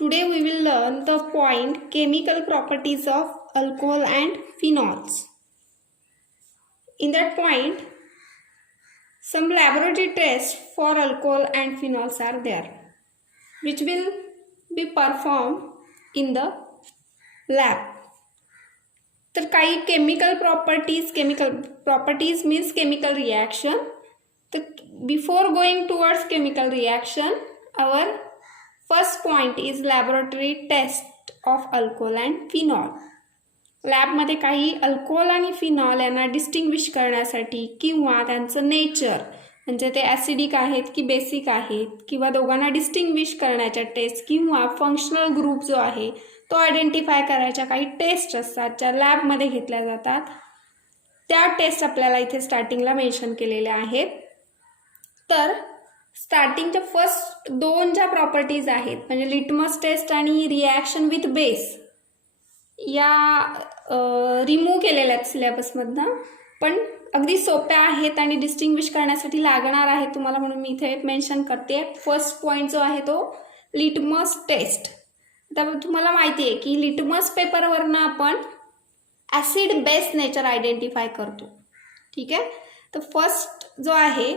Today we will learn the point chemical properties of alcohol and phenols. In that point, some laboratory tests for alcohol and phenols are there, which will be performed in the lab. तर काही chemical properties means chemical reaction. तर before going towards chemical reaction, our first point is laboratory test of alcohol and phenol. लॅबमध्ये काही alcohol आणि phenol यांना distinguish करण्यासाठी किंवा त्यांचं नेचर म्हणजे ते ॲसिडिक आहेत की बेसिक आहेत किंवा दोघांना डिस्टिंग्विश करण्याच्या टेस्ट किंवा फंक्शनल ग्रुप जो आहे तो आयडेंटिफाय करायच्या काही टेस्ट असतात ज्या लॅबमध्ये घेतल्या जातात. त्या टेस्ट आपल्याला इथे स्टार्टिंगला मेन्शन केलेल्या आहेत. तर स्टार्टिंगच्या फर्स्ट दोन ज्या प्रॉपर्टीज आहेत म्हणजे लिटमस टेस्ट आणि रिॲक्शन विथ बेस या रिमूव्ह केलेल्या आहेत सिलेबसमधनं, पण अगदी सोप्या आहेत आणि डिस्टिंग्विश करण्यासाठी लागणार आहे तुम्हाला, म्हणून मी इथे मेन्शन करते. फर्स्ट पॉईंट जो आहे तो लिटमस टेस्ट. आता तुम्हाला माहिती आहे की लिटमस पेपरवरनं आपण ॲसिड बेस नेचर आयडेंटिफाय करतो. ठीक आहे, तर फर्स्ट जो आहे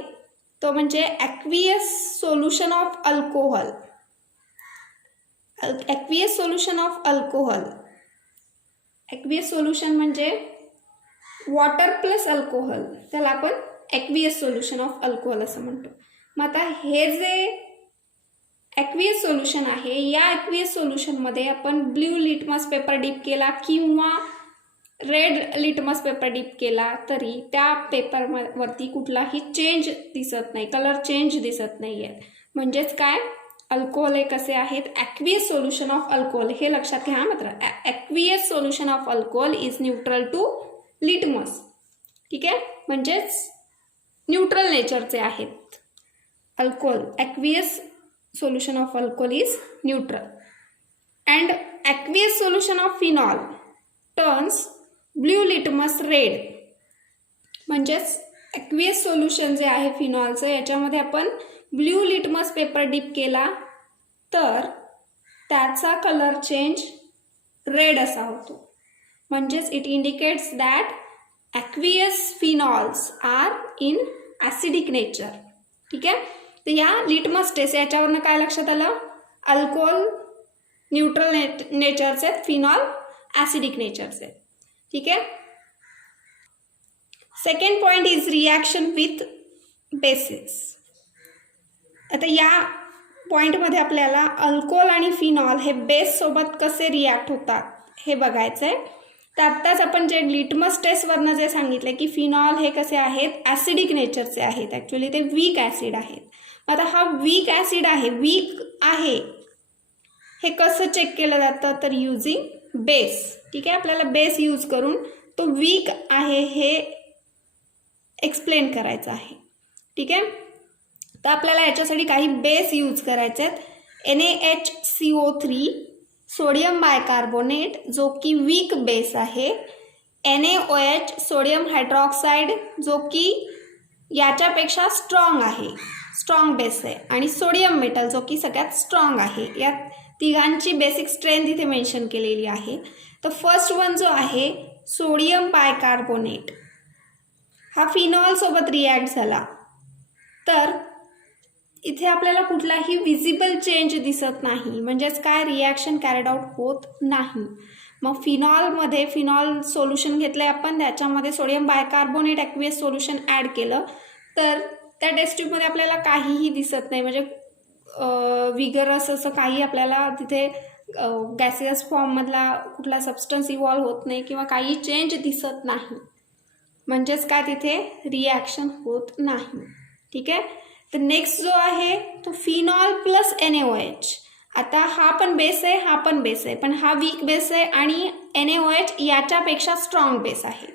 तो म्हणजे aqueous solution of alcohol. Aqueous solution of alcohol, aqueous solution म्हणजे वॉटर प्लस अल्कोहोल, त्याला आपण ॲक्वियस सोल्युशन ऑफ अल्कोहोल असं म्हणतो. मग आता हे जे ॲक्वियस सोल्युशन आहे या ॲक्वियस सोल्युशनमध्ये आपण ब्ल्यू लिटमस पेपर डिप केला किंवा रेड लिटमस पेपर डिप केला तरी त्या पेपरवरती कुठलाही चेंज दिसत नाही, कलर चेंज दिसत नाही आहे. म्हणजेच काय, अल्कोहोल हे कसे आहेत, ॲक्वियस सोल्युशन ऑफ अल्कोहोल. हे लक्षात घ्या मात्र, aqueous solution of alcohol is neutral to litmus. ठीक आहे, म्हणजेच न्यूट्रल नेचरचे आहेत alcohol. Aqueous solution of alcohol is neutral and aqueous solution of phenol turns blue litmus red. म्हणजेच ॲक्वियस सोल्युशन जे आहे फिनॉलचं याच्यामध्ये आपण ब्ल्यू लिटमस पेपर डिप केला तर त्याचा कलर चेंज रेड असा होतो. म्हणजेच it indicates that aqueous phenols are in acidic nature. ठीक आहे, तर या लिटमस टेस्ट याच्यावरनं काय लक्षात आलं, अल्कोहोल न्यूट्रल नेचरचे, फिनॉल ॲसिडिक नेचरचे. ठीक आहे, second point is reaction with basis. आता या पॉईंटमध्ये आपल्याला अल्कोहोल आणि फिनॉल हे बेस सोबत कसे रिॲक्ट होतात हे बघायचं आहे. तर आत्ताच आपण जे लिटमस टेस्टवरनं जे सांगितलं की फिनॉल हे कसे आहेत, ॲसिडिक नेचरचे आहेत, ॲक्च्युली ते वीक ॲसिड आहेत. आता हा वीक ॲसिड आहे, वीक आहे, हे कसं चेक केलं जातं तर युजिंग बेस. ठीक आहे, आपल्याला बेस यूज करून तो वीक आहे हे एक्सप्लेन करायचं आहे. ठीक आहे, तर आपल्याला याच्यासाठी काही बेस यूज करायचे आहेत. NaHCO3 सोडियम बायकार्बोनेट जो की वीक बेस आहे, NaOH सोडियम हायड्रॉक्साईड जो की याच्यापेक्षा स्ट्रॉंग आहे, स्ट्रॉंग बेस आहे, आणि सोडियम मेटल जो की सगळ्यात स्ट्रॉंग आहे. या तिघांची बेसिक स्ट्रेंथ इथे मेन्शन केलेली आहे. तर फर्स्ट वन जो आहे सोडियम बायकार्बोनेट हा फिनॉल सोबत रिॲक्ट झाला तर इथे आपल्याला कुठलाही विजिबल चेंज दिसत नाही, म्हणजेच काय, रिॲक्शन कॅरिड आउट होत नाही. मग फिनॉलमध्ये फिनॉल सोल्युशन घेतलं आहे आपण, त्याच्यामध्ये sodium bicarbonate aqueous solution add केलं तर त्या टेस्ट ट्यूबमध्ये आपल्याला काहीही दिसत नाही, म्हणजे विगरस असं काही आपल्याला तिथे गॅसियस फॉर्ममधला कुठला सबस्टन्स इव्हॉल्व होत नाही किंवा काही चेंज दिसत नाही. म्हणजेच काय, तिथे रिॲक्शन होत नाही. ठीक आहे, तर नेक्स्ट जो आहे तो फिनॉल प्लस NaOH. आता हा पण बेस आहे, हा पण बेस आहे, पण हा वीक बेस आहे आणि NaOH याच्यापेक्षा स्ट्रॉंग बेस आहे.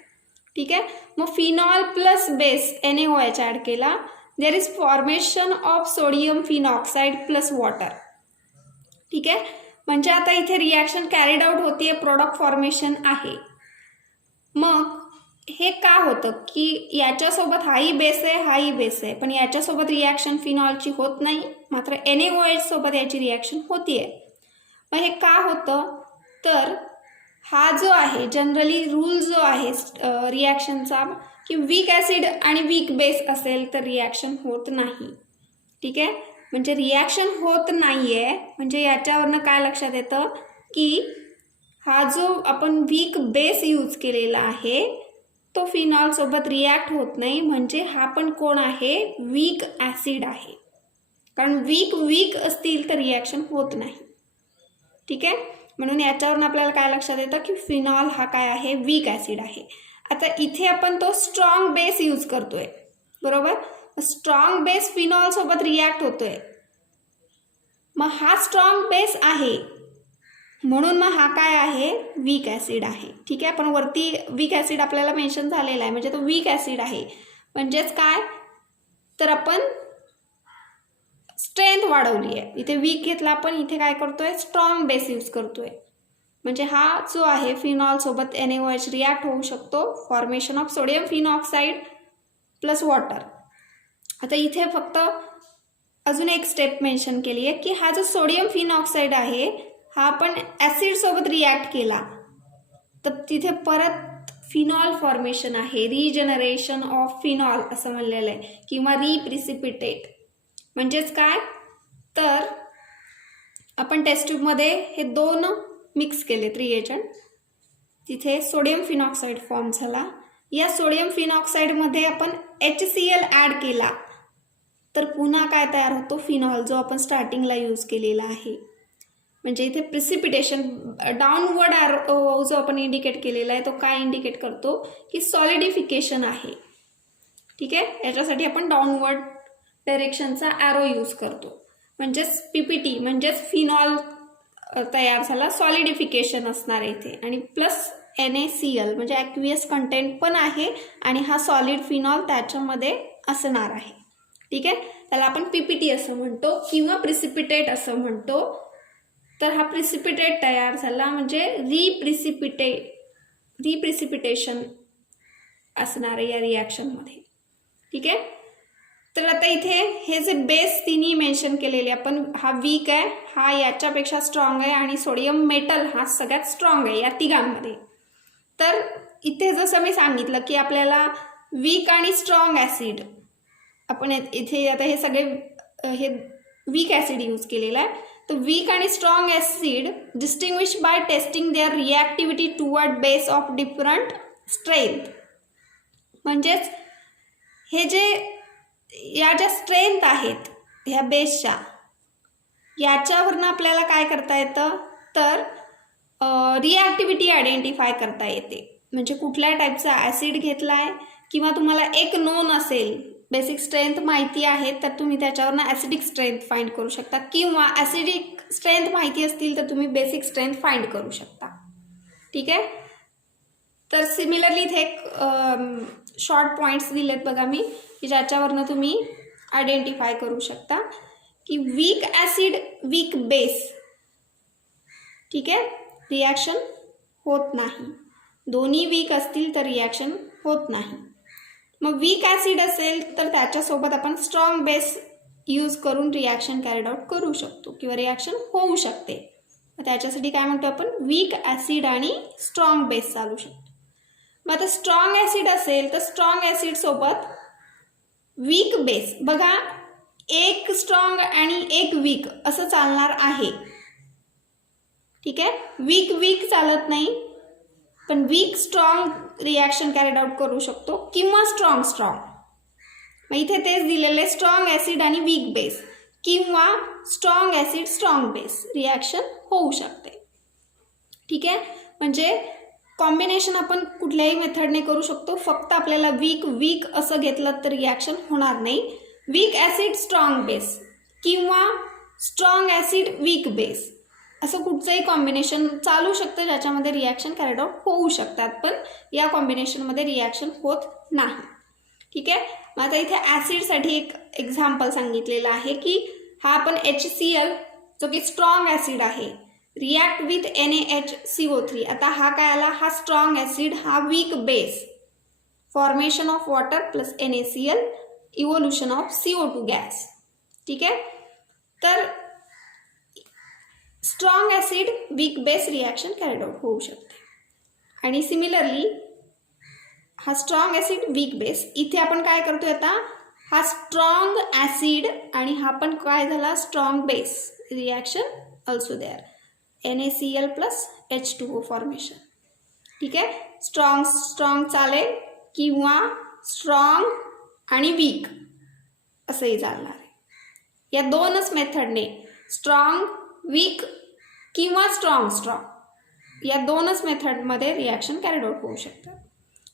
ठीक आहे, मग phenol plus base NaOH add केला, there is formation of sodium phenoxide plus water. ठीक आहे, म्हणजे आता इथे रिॲक्शन कॅरिड आउट होतीये, प्रोडक्ट फॉर्मेशन आहे. मग हे का होतं की याच्यासोबत हाही बेस आहे, हाही बेस आहे, पण याच्यासोबत रिॲक्शन फिनॉलची होत नाही, मात्र NaOH सोबत याची रिॲक्शन होतीये. मग हे का होतं तर हा जो आहे जनरली रूल जो आहे रिॲक्शनचा की वीक ॲसिड आणि वीक बेस असेल तर रिॲक्शन होत नाही. ठीक आहे, म्हणजे रिॲक्शन होत नाही आहे म्हणजे याच्यावरनं काय लक्षात येतं की हा जो आपण वीक बेस यूज केलेला आहे तो फिनॉलसोबत रिॲक्ट होत नाही, म्हणजे हा पण कोण आहे वीक ॲसिड आहे. कारण वीक असतील तर रिॲक्शन होत नाही. ठीक आहे, म्हणून याच्यावरून आपल्याला काय लक्षात येतं की फिनॉल हा काय आहे वीक ॲसिड आहे. आता इथे आपण तो स्ट्रॉंग बेस यूज करतोय बरोबर, स्ट्रॉंग बेस फिनॉल सोबत रिॲक्ट होतोय. मग हा स्ट्रॉंग बेस आहे म्हणून मग हा काय आहे वीक ॲसिड आहे. ठीक आहे, पण वरती वीक ॲसिड आपल्याला मेन्शन झालेला आहे म्हणजे तो वीक ॲसिड आहे. म्हणजेच काय तर आपण स्ट्रेंथ वाढवली आहे. इथे वीक घेतला आपण, इथे काय करतोय स्ट्रॉंग बेस यूज करतोय. म्हणजे हा जो आहे फिनॉल सोबत NaOH रिॲक्ट होऊ शकतो, formation of sodium phenoxide plus water. आता इथे फक्त अजून एक स्टेप मेन्शन केली आहे की हा जो सोडियम फिनॉक्साईड आहे हा आपण ॲसिड सोबत रिॲक्ट केला तर तिथे परत फिनॉल फॉर्मेशन आहे, रिजनरेशन ऑफ फिनॉल असं म्हणलेलं आहे किंवा रिप्रिसिपिटेट. म्हणजेच काय तर आपण टेस्ट ट्यूबमध्ये हे दोन मिक्स केलेत रिएजंट, तिथे सोडियम फिनॉक्साईड फॉर्म झाला. या सोडियम फिनॉक्साईडमध्ये आपण HCl ॲड केला तर पुन्हा काय तयार होतो फिनॉल जो आपण स्टार्टिंगला यूज केलेला आहे. म्हणजे इथे प्रिसिपिटेशन डाऊनवर्ड ॲरो जो आपण इंडिकेट केलेला आहे तो काय इंडिकेट करतो की सॉलिडिफिकेशन आहे. ठीक आहे, याच्यासाठी आपण डाऊनवर्ड डायरेक्शनचा ॲरो यूज करतो. म्हणजेच PPT म्हणजेच फिनॉल तयार झाला, सॉलिडिफिकेशन असणार आहे इथे आणि प्लस NaCl म्हणजे ॲक्वियस कंटेंट पण आहे आणि हा सॉलिड फिनॉल त्याच्यामध्ये असणार आहे. ठीक आहे, त्याला आपण PPT असं म्हणतो किंवा प्रिसिपिटेट असं म्हणतो. तर हा प्रिसिपिटेट तयार झाला म्हणजे रिप्रिसिपिटेशन असणार आहे या रिॲक्शनमध्ये. ठीक आहे, तर आता इथे हे जे बेस तिन्ही मेन्शन केलेले आपण, हा वीक आहे, हा याच्यापेक्षा स्ट्रॉंग आहे आणि सोडियम मेटल हा सगळ्यात स्ट्रॉंग आहे या तिघांमध्ये. तर इथे जसं मी सांगितलं की आपल्याला वीक आणि स्ट्रॉंग ॲसिड आपण इथे आता हे सगळे हे वीक ॲसिड यूज केलेला आहे. तर वीक आणि strong acid distinguish by testing their reactivity toward base of different strength. म्हणजेच हे जे या ज्या स्ट्रेंथ आहेत ह्या बेसच्या याच्यावरनं आपल्याला काय करता येतं तर रिॲक्टिव्हिटी आयडेंटिफाय करता येते. म्हणजे कुठल्या टाईपचा ॲसिड घेतला आहे किंवा तुम्हाला एक नोन असेल बेसिक स्ट्रेंथ माहिती आहे तर तुम्ही त्याच्यावरनं ॲसिडिक स्ट्रेंथ फाइंड करू शकता किंवा ॲसिडिक स्ट्रेंथ माहिती असतील तर तुम्ही बेसिक स्ट्रेंथ फाइंड करू शकता. ठीक आहे, तर सिमिलरली इथे एक शॉर्ट पॉईंट्स दिलेत बघा मी की ज्याच्यावरनं तुम्ही आयडेंटिफाय करू शकता की वीक ॲसिड वीक बेस. ठीक आहे, रिॲक्शन होत नाही. दोन्ही वीक असतील तर रिॲक्शन होत नाही. मग वीक ॲसिड असेल तर त्याच्यासोबत आपण स्ट्रॉंग बेस यूज करून रिॲक्शन कॅरीड आउट करू शकतो किंवा रिॲक्शन होऊ शकते. त्याच्यासाठी काय म्हणतो आपण वीक ॲसिड आणि स्ट्रॉंग बेस चालू शकतो. मग आता स्ट्रॉंग ॲसिड असेल तर स्ट्रॉंग ॲसिडसोबत वीक बेस बघा, एक स्ट्रॉंग आणि एक वीक असं चालणार आहे. ठीक आहे, वीक चालत नाही पण weak strong reaction carried out करू शकतो किंवा स्ट्रॉंग. मग इथे तेच दिलेले स्ट्रॉंग ॲसिड आणि वीक बेस किंवा strong acid strong base reaction होऊ शकते. ठीक आहे, म्हणजे कॉम्बिनेशन आपण कुठल्याही मेथडने करू शकतो. फक्त आपल्याला वीक असं घेतलं तर रिॲक्शन होणार नाही. वीक ॲसिड स्ट्रॉंग बेस किंवा स्ट्रॉंग ॲसिड वीक बेस असं कुठचंही कॉम्बिनेशन चालू शकतं ज्याच्यामध्ये रिॲक्शन कॅरीड आउट होऊ शकतात, पण या कॉम्बिनेशनमध्ये रिॲक्शन होत नाही. ठीक आहे, मग आता इथे ॲसिडसाठी एक एक्झाम्पल सांगितलेलं आहे की हा आपण HCl जो की स्ट्रॉंग ॲसिड आहे रिॲक्ट विथ NaHCO3. आता हा काय आला, हा स्ट्रॉंग ॲसिड, हा weak base, formation of water plus NaCl, evolution of CO2 gas. ठीक आहे, तर strong acid weak base reaction carried out होऊ शकते. आणि सिमिलरली हा स्ट्रॉंग ॲसिड वीक बेस, इथे आपण काय करतोय आता, हा स्ट्रॉंग ॲसिड आणि हा पण काय झाला strong base reaction also there, NaCl plus H2O formation. ठीक आहे, स्ट्रॉंग स्ट्रॉंग चालेल किंवा स्ट्रॉंग आणि वीक असंही चालणार आहे. या दोनच मेथडने स्ट्रॉंग वीक किंवा स्ट्रॉंग स्ट्रॉंग या दोनच मेथडमध्ये रिॲक्शन कॅरिड आउट होऊ शकतात.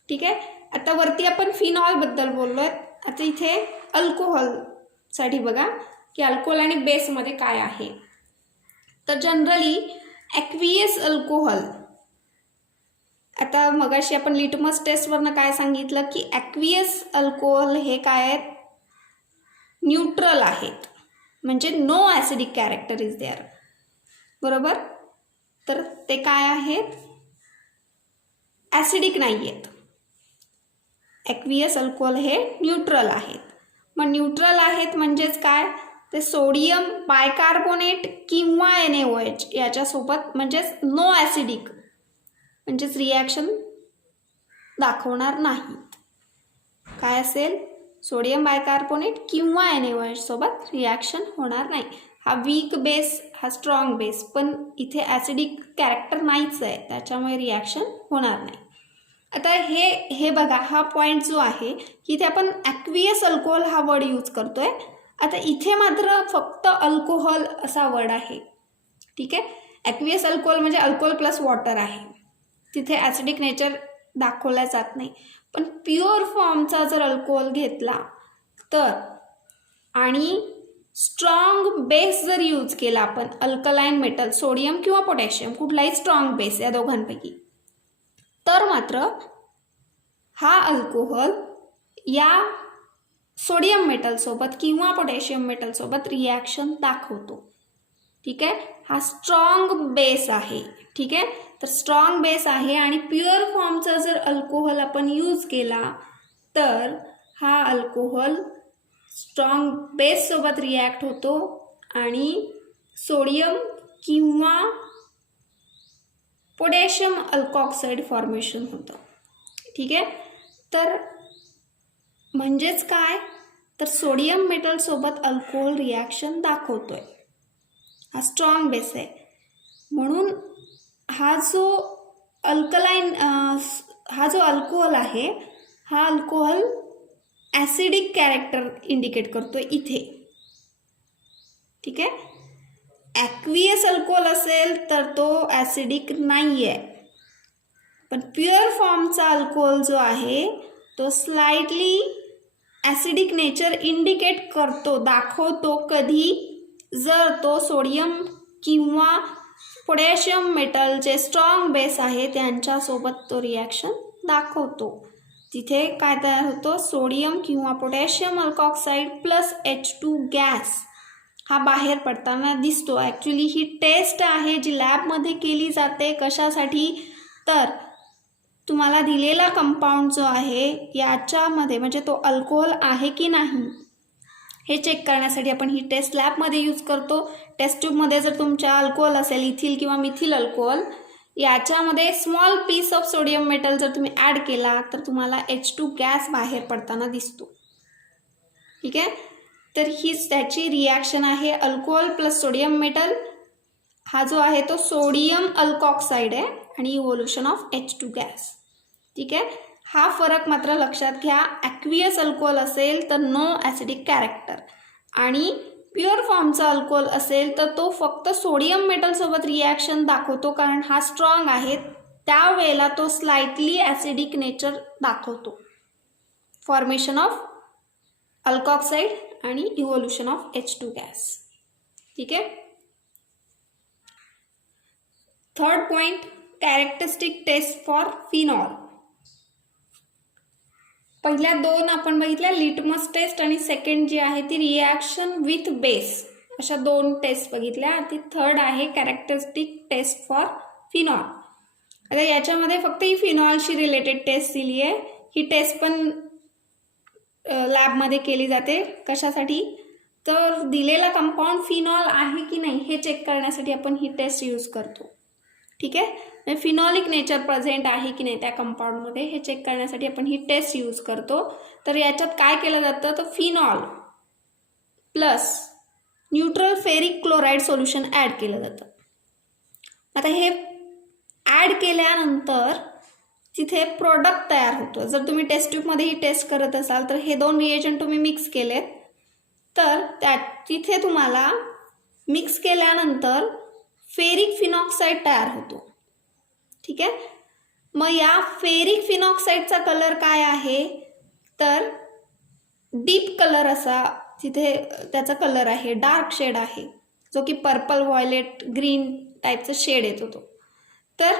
ठीक आहे, आता वरती आपण फिनॉलबद्दल बोललो आहे. आता इथे अल्कोहोलसाठी बघा की अल्कोहोल आणि बेसमध्ये काय आहे. तर जनरली ॲक्वियस अल्कोहोल, आता मगाशी आपण लिटमस टेस्टवरनं काय सांगितलं की ॲक्वियस अल्कोहोल हे काय आहेत, न्यूट्रल आहेत, म्हणजे no acidic character is there. बरोबर, तर ते काय आहेत, ॲसिडिक नाही आहेत. ॲक्वियस अल्कोहोल हे न्यूट्रल आहेत. मग न्यूट्रल आहेत म्हणजेच काय, ते सोडियम बायकार्बोनेट किंवा NaOH याच्यासोबत म्हणजेच नो ॲसिडिक म्हणजेच रिॲक्शन दाखवणार नाहीत. काय असेल, सोडियम बायकार्बोनेट किंवा NaOH सोबत रिॲक्शन होणार नाही. हा वीक बेस, हा स्ट्रॉंग बेस, पण इथे ॲसिडिक कॅरेक्टर नाहीच आहे, त्याच्यामुळे रिॲक्शन होणार नाही. आता हे बघा, हा पॉईंट जो आहे की इथे आपण ॲक्वियस अल्कोहोल हा वर्ड यूज करतोय. आता इथे मात्र फक्त अल्कोहोल असा वर्ड आहे. ठीक आहे, ॲक्वियस अल्कोहोल म्हणजे अल्कोहोल प्लस वॉटर आहे, तिथे ॲसिडिक नेचर दाखवला जात नाही. पण प्युअर फॉर्मचा जर अल्कोहोल घेतला तर आणि स्ट्रॉंग बेस जर यूज केला आपण, अल्कलाईन मेटल सोडियम किंवा पोटॅशियम, कुठलाही स्ट्रॉंग बेस या दोघांपैकी, तर मात्र हा अल्कोहोल या सोडियम मेटलसोबत किंवा पोटॅशियम मेटलसोबत रिॲक्शन दाखवतो. ठीक आहे, हा स्ट्रॉंग बेस आहे. ठीक आहे, तर स्ट्रॉंग बेस आहे आणि प्युअर फॉर्मचा जर अल्कोहोल आपण यूज केला तर हा अल्कोहोल स्ट्रॉंग बेससोबत रिॲक्ट होतो आणि सोडियम किंवा पोटॅशियम अल्कॉक्साईड फॉर्मेशन होतं. ठीक आहे, तर म्हणजेच काय, तर सोडियम मेटलसोबत अल्कोहोल रिॲक्शन दाखवतोय. हा स्ट्रॉंग बेस आहे म्हणून हा जो अल्कोहोल आहे, हा अल्कोहोल ॲसिडिक कॅरेक्टर इंडिकेट करतोय इथे. ठीक आहे, ॲक्वियस अल्कोहोल असेल तर तो ॲसिडिक नाही आहे, पण प्युअर फॉर्मचा अल्कोहोल जो आहे तो स्लाइटली ॲसिडिक नेचर इंडिकेट करतो, दाखवतो. कधी, जर तो सोडियम किंवा पोटॅशियम मेटल जे स्ट्रॉंग बेस आहे त्यांच्यासोबत तो रिॲक्शन दाखवतो. तिथे काय तयार होतो, सोडियम किंवा पोटॅशियम अल्कॉक्साईड प्लस H2 गॅस हा बाहेर पडताना दिसतो. ॲक्च्युली ही टेस्ट आहे जी लॅबमध्ये केली जाते. कशासाठी, तर तुम्हाला दिलेला कंपाऊंड जो आहे याच्यामध्ये म्हणजे तो अल्कोहोल आहे की नाही हे चेक करण्यासाठी आपण ही टेस्ट लॅबमध्ये यूज करतो. टेस्ट ट्यूबमध्ये जर तुमच्या अल्कोहोल असेल, इथिल किंवा मिथिल अल्कोहोल, याच्यामध्ये small piece of sodium metal जर तुम्ही ॲड केला तर तुम्हाला H2 गॅस बाहेर पडताना दिसतो. ठीक आहे, तर हीच त्याची रिॲक्शन आहे. अल्कोहोल प्लस सोडियम मेटल हा जो आहे तो सोडियम अल्कॉक्साईड आहे आणि इव्होल्युशन ऑफ H2 गॅस. ठीक आहे, हा फरक मात्र लक्षात घ्या. ॲक्वियस अल्कोहोल असेल तर नो ॲसिडिक कॅरेक्टर आणि प्युअर फॉर्मचा अल्कोहोल असेल तर तो फक्त सोडियम मेटलसोबत रिॲक्शन दाखवतो, कारण हा स्ट्रॉंग आहे, त्यावेळेला तो स्लाइटली ॲसिडिक नेचर दाखवतो, फॉर्मेशन ऑफ अल्कॉक्साईड आणि इव्होल्युशन ऑफ H2 गॅस. ठीक आहे, third point, characteristic test for phenol. पहिल्या दोन आपण बघितल्या, लिटमस टेस्ट आणि सेकंड जी आहे ती रिॲक्शन विथ बेस, अशा दोन टेस्ट बघितल्या. ती थर्ड आहे कॅरेक्टरिस्टिक टेस्ट फॉर फिनॉल. आता याच्यामध्ये फक्त ही फिनॉलशी रिलेटेड टेस्ट दिली आहे. ही टेस्ट पण लॅबमध्ये केली जाते. कशासाठी, तर दिलेला कंपाऊंड फिनॉल आहे की नाही हे चेक करण्यासाठी आपण ही टेस्ट यूज करतो. ठीक आहे, फिनॉलिक नेचर प्रेझेंट आहे की नाही त्या कंपाऊंडमध्ये हे चेक करण्यासाठी आपण ही टेस्ट यूज करतो. तर याच्यात काय केलं जातं, तर phenol plus neutral ferric chloride solution add केलं जातं. आता हे ॲड केल्यानंतर तिथे प्रोडक्ट तयार होतो. जर तुम्ही टेस्ट ट्यूबमध्ये ही टेस्ट करत असाल तर हे दोन रिएजंट तुम्ही मिक्स केलेत, तर तिथे तुम्हाला मिक्स केल्यानंतर फेरिक फिनॉक्साईड तयार होतो. ठीक आहे, मग या फेरिक फिनॉक्साईडचा कलर काय आहे, तर डीप कलर असा तिथे त्याचा कलर आहे, डार्क शेड आहे, जो की पर्पल व्हायलेट ग्रीन टाईपचा शेड येतो तो. तर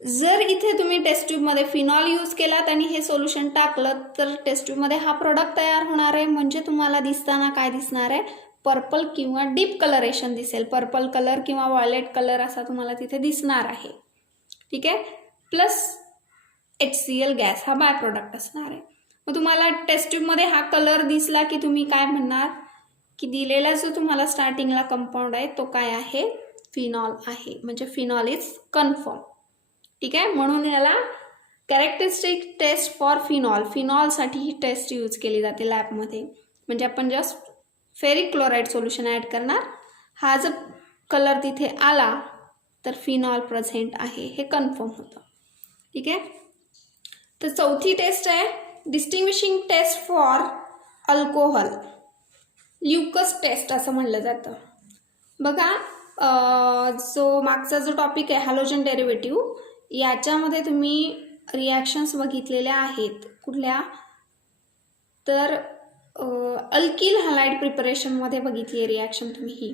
जर इथे तुम्ही टेस्ट ट्यूबमध्ये फिनॉल यूज केलात आणि हे सोल्युशन टाकलं तर टेस्ट ट्यूबमध्ये हा प्रोडक्ट तयार होणार आहे. म्हणजे तुम्हाला दिसताना काय दिसणार आहे, पर्पल किंवा डीप कलरेशन दिसेल, पर्पल कलर किंवा व्हायलेट कलर असा तुम्हाला तिथे दिसणार आहे. ठीक आहे, प्लस HCl गॅस हा बाय प्रोडक्ट असणार आहे. मग तुम्हाला टेस्ट ट्यूबमध्ये हा कलर दिसला की तुम्ही काय म्हणणार की दिलेला जो तुम्हाला स्टार्टिंगला कंपाऊंड आहे तो काय आहे, फिनॉल आहे. म्हणजे फिनॉल इज कन्फर्म. ठीक आहे, म्हणून याला कॅरेक्टरिस्टिक टेस्ट फॉर फिनॉलसाठी ही टेस्ट यूज केली जाते लॅबमध्ये. म्हणजे आपण just ferric chloride solution add करणार, हा जर कलर तिथे आला तर फिनॉल प्रेझेंट आहे हे कन्फर्म होतं. ठीक आहे, तर चौथी टेस्ट आहे distinguishing test for alcohol, Lucas test असं म्हणलं जातं. बघा, जो मागचा जो टॉपिक आहे हॅलोजन डेरिव्हेटिव्ह, याच्यामध्ये तुम्ही रिॲक्शन्स बघितलेल्या आहेत. कुठल्या, तर अल्किल हॅलाइड प्रिपरेशनमध्ये बघितली आहे रिॲक्शन तुम्ही ही.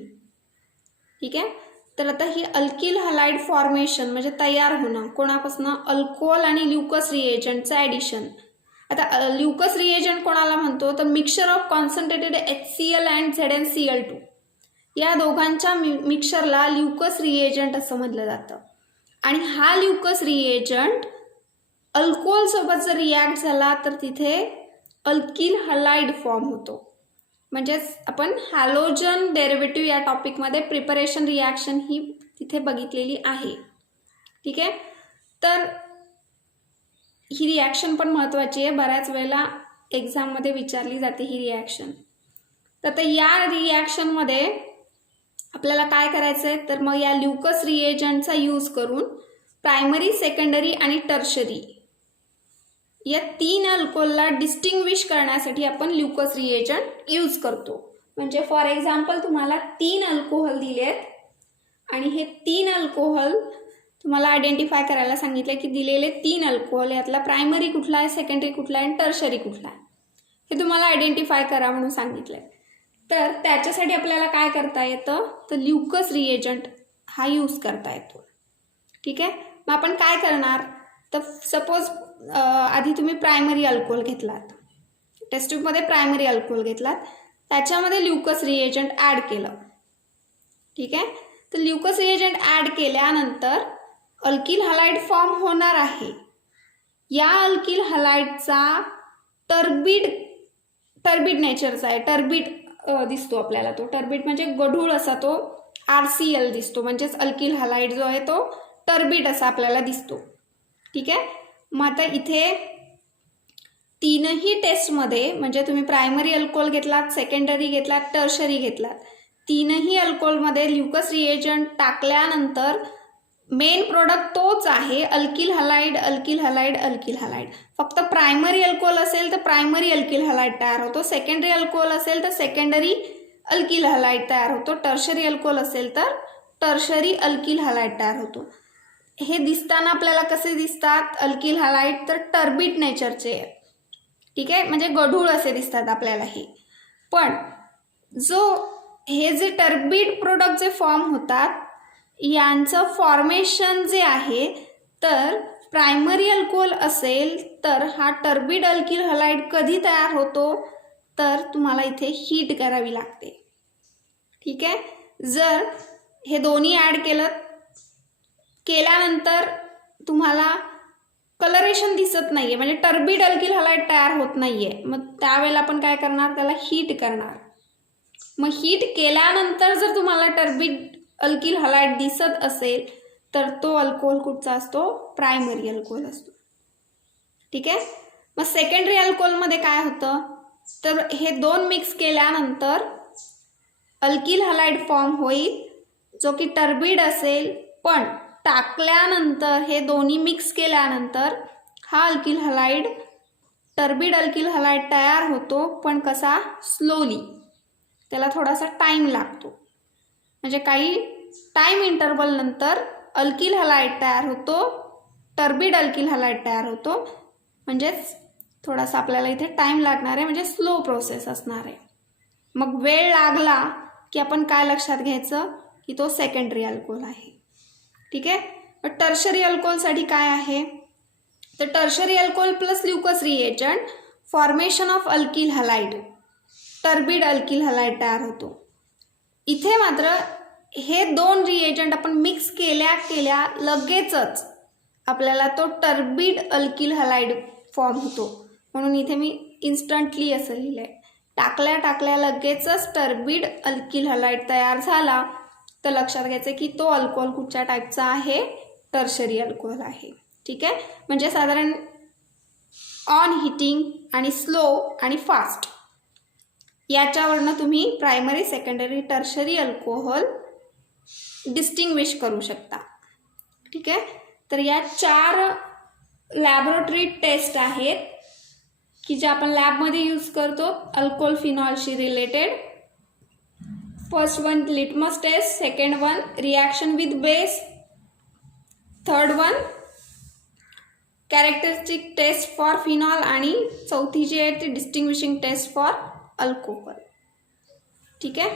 ठीक आहे, तर आता ही अल्किल हॅलाइड फॉर्मेशन म्हणजे तयार होणं कोणापासून, अल्कोहोल आणि ल्युकस रिएजंटचं ॲडिशन. आता ल्युकस रिएजंट कोणाला म्हणतो, तर mixture of concentrated HCl and ZnCl2 या दोघांच्या मिक्सचरला ल्युकस रिएजंट असं म्हटलं जातं. आणि हा ल्युकस रिएजंट अल्कोहोलसोबत जर रिॲक्ट झाला तर तिथे अल्किल हॅलाइड फॉर्म होतो. म्हणजेच आपण हॅलोजन डेरिव्हेटिव्ह या टॉपिकमध्ये प्रिपरेशन रिॲक्शन ही तिथे बघितलेली आहे. ठीक आहे, तर ही रिॲक्शन पण महत्त्वाची आहे, बऱ्याच वेळेला एक्झाममध्ये विचारली जाते ही रिॲक्शन. तर आता या रिॲक्शनमध्ये आपल्याला काय करायचं आहे, तर मग या ल्युकस रिएजंटचा यूज करून प्रायमरी, सेकंडरी आणि टर्शरी या 3 अल्कोहोलला डिस्टिंग्विश करण्यासाठी आपण ल्युकस रिएजंट यूज करतो. म्हणजे फॉर एक्झाम्पल तुम्हाला 3 अल्कोहोल दिलेत आणि हे 3 अल्कोहोल तुम्हाला आयडेंटिफाय करायला सांगितलं की दिलेले 3 अल्कोहोल यातला प्रायमरी कुठला आहे, सेकंडरी कुठला आहे आणि टर्शरी कुठला आहे हे तुम्हाला आयडेंटिफाय करा म्हणून सांगितलं आहे. तर त्याच्यासाठी आपल्याला काय करता येतं, तर ल्युकस रिएजंट हा यूज करता येतो. ठीक आहे, मग आपण काय करणार, तर सपोज आधी तुम्ही प्रायमरी अल्कोहोल घेतलात, टेस्ट ट्यूबमध्ये प्रायमरी अल्कोहोल घेतलात, त्याच्यामध्ये ल्युकस रिएजंट ॲड केलं. ठीक आहे, तर ल्युकस रिएजंट ॲड केल्यानंतर अल्किल हॅलाइड फॉर्म होणार आहे. या अल्किल हॅलाइडचा टर्बिड नेचरचा आहे, टर्बिड दिसतो आपल्याला. तो टर्बिड म्हणजे गढूळ असा तो RCl दिसतो. म्हणजेच अल्किल हॅलाइड जो आहे तो टर्बिड असा आपल्याला दिसतो. ठीक आहे, मग आता इथे 3ही टेस्टमध्ये म्हणजे तुम्ही प्रायमरी अल्कोहोल घेतलात, सेकंडरी घेतलात, टर्शरी घेतलात, 3ही अल्कोहोलमध्ये ल्युकस रिएजंट टाकल्यानंतर मेन प्रोडक्ट तोच आहे, alkyl halide, alkyl halide, alkyl halide. फक्त प्रायमरी अल्कोहोल असेल तर प्रायमरी अल्किल हॅलाइड तयार होतो, सेकंडरी अल्कोहोल असेल तर सेकंडरी अल्किल हॅलाइड तयार होतो, टर्शरी अल्कोहोल असेल तर टर्शरी अल्किल हॅलाइड तयार होतो. हे दिसताना आपल्याला कसे दिसतात अल्किल हॅलाइड, तर टर्बिड नेचरचे. ठीक आहे, म्हणजे गढूळ असे दिसतात आपल्याला हे. पण हे जे टर्बिड प्रोडक्ट जे फॉर्म होतात यांचं फॉर्मेशन जे आहे, तर प्रायमरी अल्कोहोल असेल तर हा टर्बिड अल्किल हॅलाइड कधी तयार होतो, तर तुम्हाला इथे हीट करावी लागते. ठीक आहे, जर हे दोन्ही ॲड केल्यानंतर तुम्हाला कलरेशन दिसत नाही आहे, म्हणजे टर्बिड अल्किल हॅलाइड तयार होत नाही आहे, मग त्यावेळेला आपण काय करणार, त्याला हीट करणार. मग हीट केल्यानंतर जर तुम्हाला टर्बिड अल्किल हलाइड दिसत असेल तर तो अल्कोहोल कुठचा असतो? प्रायमरी अल्कोहोल असतो. ठीक आहे. मग सेकंडरी अल्कोहोलमध्ये काय होतं तर हे दोन मिक्स केल्यानंतर अल्किल हलाइड फॉर्म होईल जो की टर्बिड असेल, पण टाकल्यानंतर हे दोन्ही मिक्स केल्यानंतर हा alkyl halide turbid alkyl halide तयार होतो, पण कसा? स्लोली. त्याला थोडासा टाईम लागतो. म्हणजे काही टाईम इंटरवल नंतर अल्किल हलाइड तयार होतो, टर्बिड अल्किल हलाइड तयार होतो. म्हणजेच थोडासा आपल्याला इथे टाईम लागणार आहे, म्हणजे स्लो प्रोसेस असणार आहे. मग वेळ लागला की आपण काय लक्षात घ्यायचं की तो सेकंडरी अल्कोहोल आहे. ठीक आहे. मग टर्शरी अल्कोहोलसाठी काय आहे तर tertiary alcohol plus Lucas reagent formation of alkyl halide turbid alkyl halide तयार होतो. इथे मात्र हे दोन रिएजंट आपण मिक्स केल्या लगेचच आपल्याला तो टर्बिड अल्किल हलाइड फॉर्म होतो. म्हणून इथे मी इन्स्टंटली असं लिहिलं आहे. टाकल्या लगेचच टर्बिड अल्किल हलाइड तयार झाला तर लक्षात घ्यायचं की तो अल्कोहोल कुठच्या टाईपचा आहे? टर्शरी अल्कोहोल आहे. ठीक आहे. म्हणजे साधारण ऑन हिटिंग आणि स्लो आणि फास्ट याच्यावरनं तुम्ही primary, secondary, tertiary alcohol distinguish करू शकता. ठीक आहे. तर या 4 लॅबोरेटरी टेस्ट आहेत की जे आपण लॅबमध्ये यूज करतो अल्कोहोल फिनॉलशी related. First one litmus test, second one reaction with base, third one characteristic test for phenol आणि चौथी जी आहे ती डिस्टिंग्विशिंग टेस्ट फॉर अल्कोहोल. ठीक आहे.